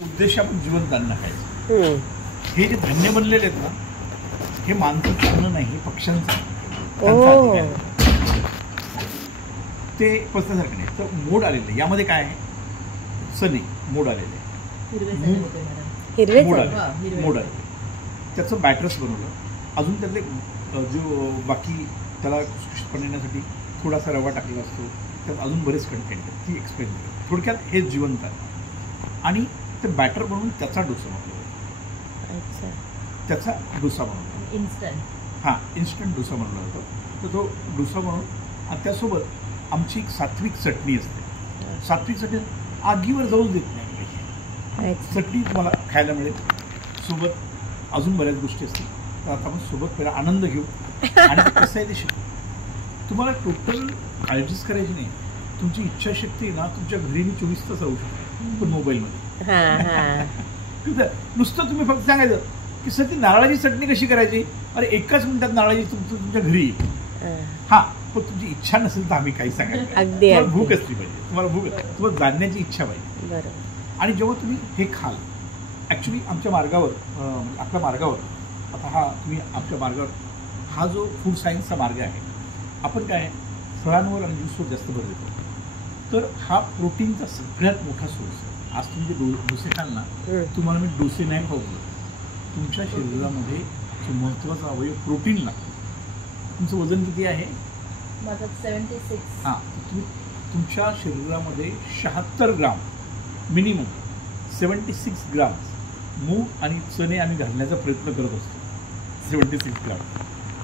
उद्देश आपण जिवंत अन्न खायचं. हे जे धान्य बनलेले आहेत ना, हे माणसाचं अन्न नाही, पक्ष्यांचं. ते पचण्यासारखं नाही. तर मोड आलेलं यामध्ये काय आहे, चणे मोड आलेले, मोड आले, त्याचं बॅटर्स बनवलं. अजून त्यातले जो बाकी त्याला सुरक्षितपणे येण्यासाठी थोडासा रवा टाकलेला असतो, त्यात अजून बरेच कंटेंट आहेत, ती एक्सप्लेन केली. थोडक्यात हे जिवंत आहे. आणि ते बॅटर बनवून त्याचा डोसा बनवला, त्याचा डोसा बनवला इन्स्टंट. इन्स्टंट डोसा बनवला जातो. तर तो डोसा बनवून आणि त्यासोबत आमची एक सात्विक चटणी असते. सात्विक चटणी आगीवर जाऊन देत नाही, चटणी तुम्हाला खायला मिळेल. सोबत अजून बऱ्याच गोष्टी असतील. तर आता आपण सोबत पहिला आनंद घेऊ आणि कसं आहे ते शिकू. तुम्हाला टोटल काळजीच करायची नाही. तुमची इच्छाशक्ती ना तुमच्या घरी 24 तास राहू शकते, पण मोबाईलमध्ये नुसतं तुम्ही फक्त सांगायचं की सर ती नारळाची चटणी कशी करायची, अरे एकाच मिनिटात नारळाची तुमच्या घरी येईल. पण तुमची इच्छा नसेल तर आम्ही काही सांगायचं. भूक असली पाहिजे, तुम्हाला जाणण्याची इच्छा पाहिजे. आणि जेव्हा तुम्ही हे खाल, ॲक्च्युली आमच्या मार्गावर, आपल्या मार्गावर आता तुम्ही आमच्या मार्गावर हा जो फूड सायन्सचा मार्ग आहे, आपण काय आहे फळांवर आणि ज्यूसवर जास्त भर देतो. तर हा प्रोटीनचा सगळ्यात मोठा सोर्स आहे. आज तुम्ही जे डोसे खाल ना, तुम्हाला मी डोसे नाही खाऊ, तुमच्या शरीरामध्ये जो महत्त्वाचा अवयव प्रोटीन लागतो. तुमचं वजन किती आहे? 76. तुम्ही तुमच्या शरीरामध्ये 76 ग्राम मिनिमम 76 ग्राम मूग आणि चणे आम्ही घालण्याचा प्रयत्न करत असतो. 76 ग्राम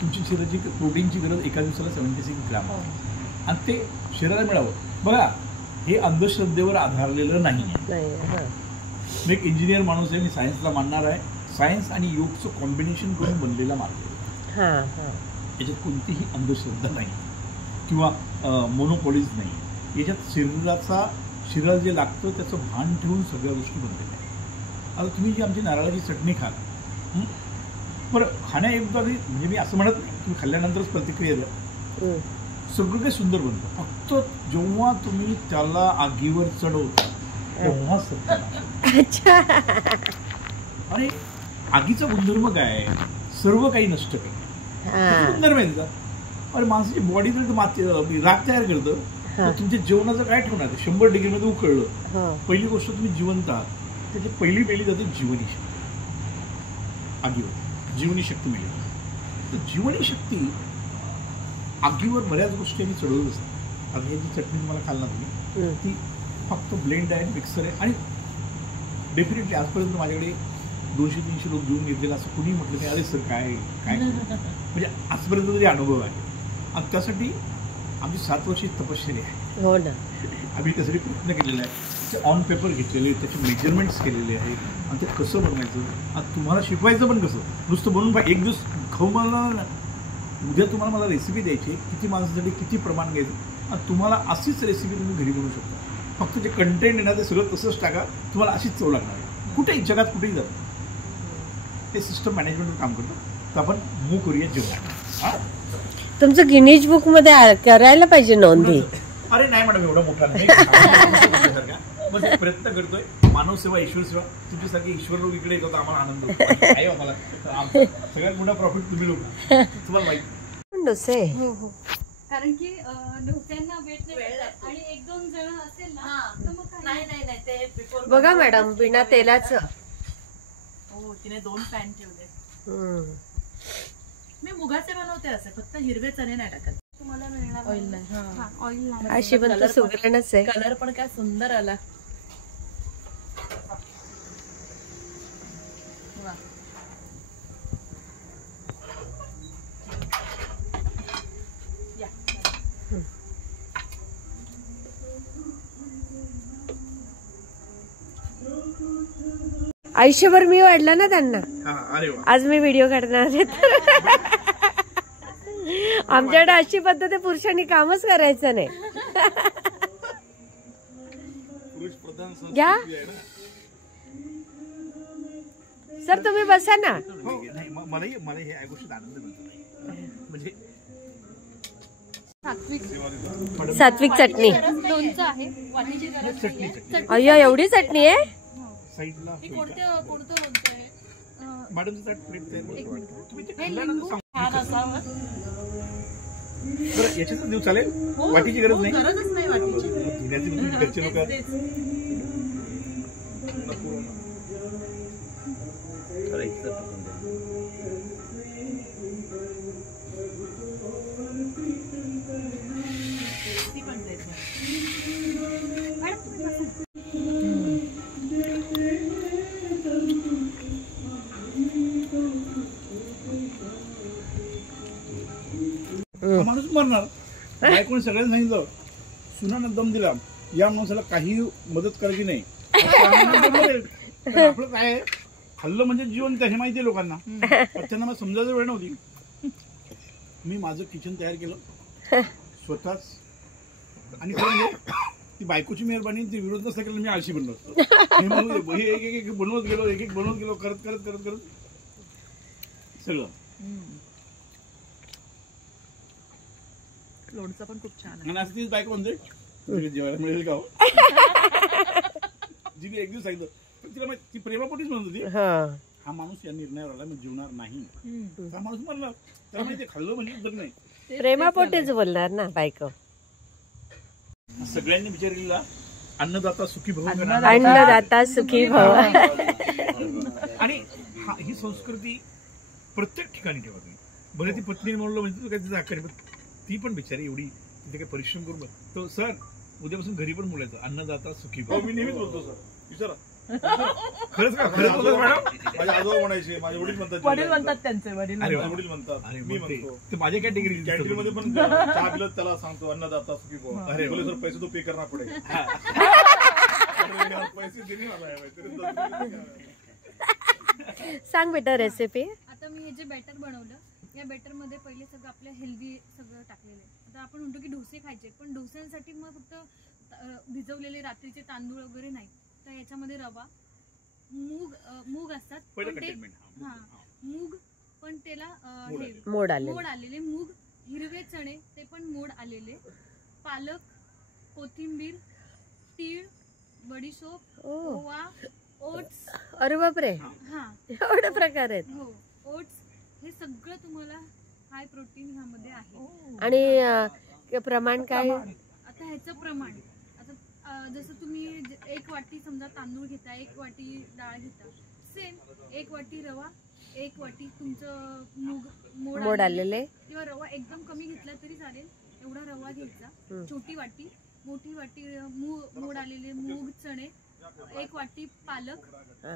तुमची शरीराची प्रोटीनची गरज एका दिवसाला 76 ग्राम, आणि ते शरीराला मिळावं. बघा, हे अंधश्रद्धेवर आधारलेलं नाही आहे. मी एक इंजिनियर माणूस आहे, मी सायन्सला मानणार आहे. सायन्स आणि योगचं कॉम्बिनेशन करून बनलेला मार्ग आहे. याच्यात कोणतीही अंधश्रद्धा नाही किंवा मोनोपॉलीज नाही. याच्यात शरीराला जे लागतं त्याचं भान ठेवून सगळ्या गोष्टी बनलेल्या आहेत. आता तुम्ही जी आमची नारळाची चटणी खाल, बरं खाण्यायोग्य म्हणजे मी असं म्हणत नाही, तुम्ही खाल्ल्यानंतरच प्रतिक्रिया द्या. सगळं काही सुंदर बनतं, फक्त जेव्हा तुम्ही त्याला आगीवर चढवता तेव्हा सत्य. अरे आगीचा गुणधर्म काय आहे, सर्व काही नष्ट करणे गुणधर्म आहे त्याचा. अरे माणसाची बॉडी जर राग तयार करतं, तर तुमच्या जेवणाचं काय ठेवणार? 100 डिग्रीमध्ये उकळलं, पहिली गोष्ट तुम्ही जिवंत आहात, त्याची पहिली जाते जीवनी शक्ती. आगीवर जीवनी शक्ती मिळेल. तर जीवनी शक्ती आगीवर बऱ्याच गोष्टी आम्ही चढवत असतात. आता ही जी चटणी तुम्हाला खाल ना तुम्ही, ती फक्त ब्लेंड आहे, मिक्सर आहे. आणि डेफिनेटली आजपर्यंत माझ्याकडे 200-300 लोक जेवून घेतलेलं असं कुणी म्हटलं नाही, अरे सर काय म्हणजे आजपर्यंत तरी अनुभव आहे. आणि त्यासाठी आमची 7 वर्षी तपश्चर्या आहे. हो ना, आम्ही त्यासाठी प्रयत्न केलेला आहे. त्याचे ऑन पेपर घेतलेले, त्याचे मेजरमेंट्स केलेले आहेत, आणि ते कसं बनवायचं आणि तुम्हाला शिकवायचं पण कसं. नुसतं बनवून एक दिवस खाऊ मला, उद्या तुम्हाला मला रेसिपी द्यायची, किती माणसासाठी किती प्रमाण घ्यायचं, आणि तुम्हाला अशीच रेसिपी तुम्ही घरी बनवू शकता. फक्त जे कंटेंट आहे ना ते सगळं तसंच टाका, तुम्हाला अशीच चव लागणार आहे. कुठेही जगात कुठेही जातं ते सिस्टम मॅनेजमेंटवर काम करतं. तर आपण मूव करूया जेवणात. तुमचं गिनीज बुक मध्ये करायला पाहिजे नोंदी. अरे नाही मॅडम, एवढा मोठा नाही, मग प्रयत्न करतोय. मानव सेवा ईश्वर सेवा. तुमच्यासारखे ईश्वर लोक इकडे येतात, आम्हाला आनंद आहे. आम्हाला सगळ्यात मोठा प्रॉफिट तुम्ही लोक, तुम्हाला माहिती. डोसे कारण की डोस्यांना वेळ लागतो आणि 1-2 जण असेल ना, तर मग नाही ते बघा मॅडम, बिना तेलाचं. हो, तिने 2 पॅन ठेवले. मी मुगाचे बनवते असे, फक्त हिरवे चणे नाही टाकत. तुम्हाला मिळणार ऑइल नाही. ऑइल नाही. अशी पण तर सुगरणच आहे. कलर पण काय सुंदर आला. आयुष्यभर मी वाढला ना त्यांना. आज मी व्हिडिओ काढणार आहे. आमच्याकडे अशी पद्धत आहे, पुरुषांनी कामच करायचं नाही. घ्या सर, तुम्ही बसा ना. मला हे गोष्टीत आनंद मिळतो. म्हणजे सात्विक चटणी. लोणचं आहे, वाटीची गरज अय्या, एवढी चटणी आहे. साईडला हे कोणतं लोणचं आहे? मॅडमचं ताट प्लेट तयार एक मिनिट. तुम्ही ते हे खाल्ल्यानंतर लिंबू छान असावं. बरं याच्यातच देऊ चालेल हो, वाटीची गरज नाही गरजच नाही वाटीची. धुण्याची तुम्ही घरचे लोक आहात. तेच. ती पण देत नाही. मॅडम तुम्ही बसा. हा माणूस मरणार बायकोने सगळ्यांनी सांगितलं सुनानं दम दिला या माणसाला काही मदत करायची नाही पण आपलं काय आहे, खाल्लं म्हणजे जीवन त्याचे माहिती आहे लोकांना पण त्यांना मला समजायचं वेळ नव्हती. मी माझं किचन तयार केलं स्वतःच आणि खरं म्हणजे ती बायकोची मेहरबानी ती विरोध नसता केला मी आळशी बनलो असतो. हे एक एक बनवत गेलो एक एक बनवत गेलो करत करत करत करत सगळं. लोणचं पण खूप छान आहे. आणि असं तीच बायको म्हणते तुला जेवायला मिळेल का हो? जी मी एक दिवस सांगितलं पण तिला माहिती ती प्रेमापोटीच म्हणत होती हा माणूस या निर्णयावर आला मी जेवणार नाही हा माणूस म्हणला त्याला माहिती खाल्लं म्हणजे तर नाही प्रेमापोटेच बोलणार ना बायको. सगळ्यांनी विचारलेला अन्नदाता सुखी भव अन्नदाता सुखी भव. आणि ही संस्कृती प्रत्येक ठिकाणी ठेवा तुम्ही. बरं ती पत्नीने म्हणलं म्हणजे काय तिचा आकार ती पण बिचारी एवढी तिथे काही परिश्रम करून तो सर उद्यापासून घरी पण बोलायचं अन्नदाता सुखी भव. मी नेहमीच बोलतो सर विचारा खरंच का खरंच बोलतो मॅडम. माझे आजोबा म्हणायचे माझे वडील म्हणतात त्यांचे वडील. अरे माझे वडील म्हणतात अरे मी मग ते म्हणतो ते माझ्या कॅटेगरी कॅन्टीन मध्ये पण चहा पिलं त्याला सांगतो अन्नदाता सुखी भव. अरे बोले सर पैसे तो पे करना पडेल पैसे देणे मला सांग बेटा रेसिपी. आता मी हे जे बॅटर बनवलं या बॅटर मध्ये पहिले सगळं आपलं हेल्दी सगळं टाकलेलं आहे. आता आपण म्हणतो की डोसे खायचे पण डोस्यांसाठी मग फक्त भिजवलेले रात्रीचे तांदूळ वगैरे नाही तर याच्यामध्ये रवा मूग असतात पण ते मूग पण त्याला मोड आलेले मूग हिरवे चणे ते पण मोड आलेले पालक कोथिंबीर तीळ बडीशोप ओवा ओट्स. अरे बापरे हा एवढे प्रकार आहेत. हो ओट्स हे सगळं तुम्हाला हाय प्रोटीन ह्यामध्ये आहे. आणि प्रमाण काय. आता ह्याचं प्रमाण आता जसं तुम्ही एक वाटी समजा तांदूळ घेता एक वाटी डाळ घेता सेम एक वाटी रवा एक वाटी तुमचं मोड आलेले किंवा रवा एकदम कमी घेतला तरी चालेल एवढा रवा घ्यायचा. छोटी वाटी मोठी वाटी मोड आलेले मूग चणे एक वाटी पालक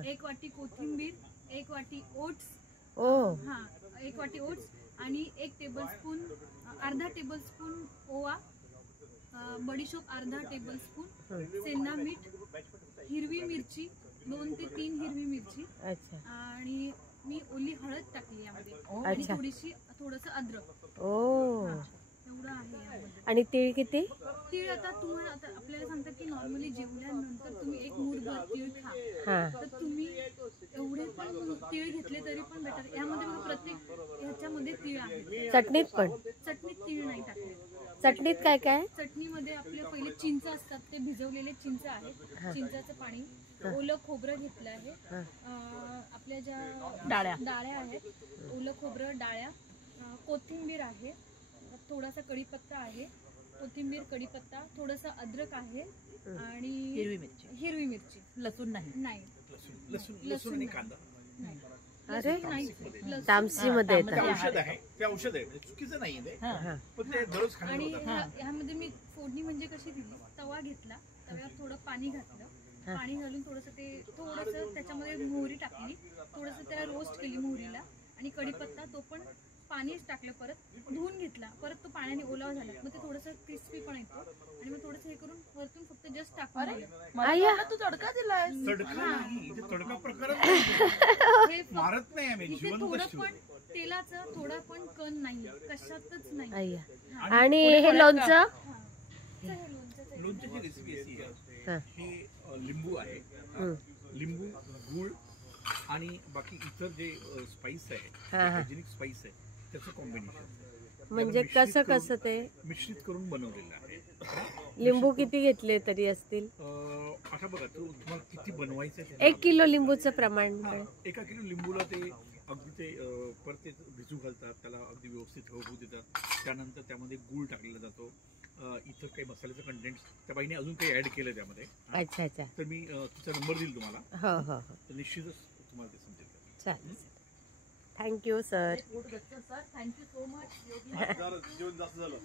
एक वाटी कोथिंबीर एक वाटी ओट्स हा एक वाटी ओट्स आणि एक टेबलस्पून अर्धा टेबलस्पून ओवा बडीशोप अर्धा टेबलस्पून सेंधा मीठ हिरवी मिरची 2 ते 3 हिरवी मिरची आणि मी ओली हळद टाकली यामध्ये आणि थोडंसं अद्रक एवढं आहे यामध्ये. आणि तीळ किती. तीळ आता तुम्हाला आता आपल्याला सांगतात की नॉर्मली जेवल्यानंतर तुम्ही एक मूठभर तीळ खा तर तुम्ही एवढे पण तीळ घेतले तरी पण बेटर. यामध्ये बघा प्रत्येक ह्याच्यामध्ये तीळ आहे. चटणीत तीळ नाही टाकले. चटणीत काय काय. चटणीमध्ये आपले पहिले चिंच असतात ते भिजवलेले चिंच आहेत चिंचाचं पाणी ओलं खोबरं घेतलं आहे आपल्या ज्या डाळ्या आहेत ओलं खोबरं डाळ्या कोथिंबीर आहे थोडासा कढीपत्ता आहे कोथिंबीर कढीपत्ता थोडंसं अद्रक आहे आणि हिरवी मिरची लसूण नाही लसूण आणि कांदा अरे तामसी मध्ये औषध आहे ते औषध आहे चुकीचं नाही ते पण ते दररोज खाणं. आणि ह्यामध्ये मी फोडणी म्हणजे कशी दिली तवा घेतला तव्यावर थोडं पाणी घातलं पाणी घालून थोडंसं त्याच्यामध्ये मोहरी टाकली थोडंसं त्याला रोस्ट केली मोहरीला आणि कढीपत्ता तो पण पाणीच टाकलं परत धुवून घेतला परत तो पाण्याने ओलावा झाला मग ते थोडंसं क्रिस्पी पण येतो आणि मग थोडंसं हे करून वरतून फक्त जस्ट टाकून तू तडका दिलाय. तडका प्रकार मारत नाही आम्ही थोडं पण तेलाचं थोडा पण कण नाही कशातच नाही. आणि हे लोणचं लोणच्याची रेसिपी अशी आहे हे लिंबू आहे लिंबू गूळ आणि बाकी इतर जे स्पाइस आहे हायजेनिक स्पाइस आहे त्याचं कॉम्बिनेशन म्हणजे कसं ते मिश्रित करून बनवलेलं आहे. लिंबू किती घेतले तरी असतील? आता बघा तुम्हाला किती बनवायचं आहे 1 किलो लिंबूचं प्रमाण. 1 किलो लिंबूला ते अगदी ते परत ते भिजू घालतात, त्याला अगदी व्यवस्थित होऊ देतात. त्यानंतर त्यामध्ये गूळ टाकलेला जातो. इतर काही मसाल्याचं कंटेंट त्या बाईने अजून काही ऍड केलं त्यामध्ये. अच्छा अच्छा. तर मी तिचा नंबर देईल तुम्हाला. हो हो हो तर निश्चितच तुम्हाला ते समजेल. चालेल. Thank you sir. Sir thank you so much. जरा जेवण जास्त झालं.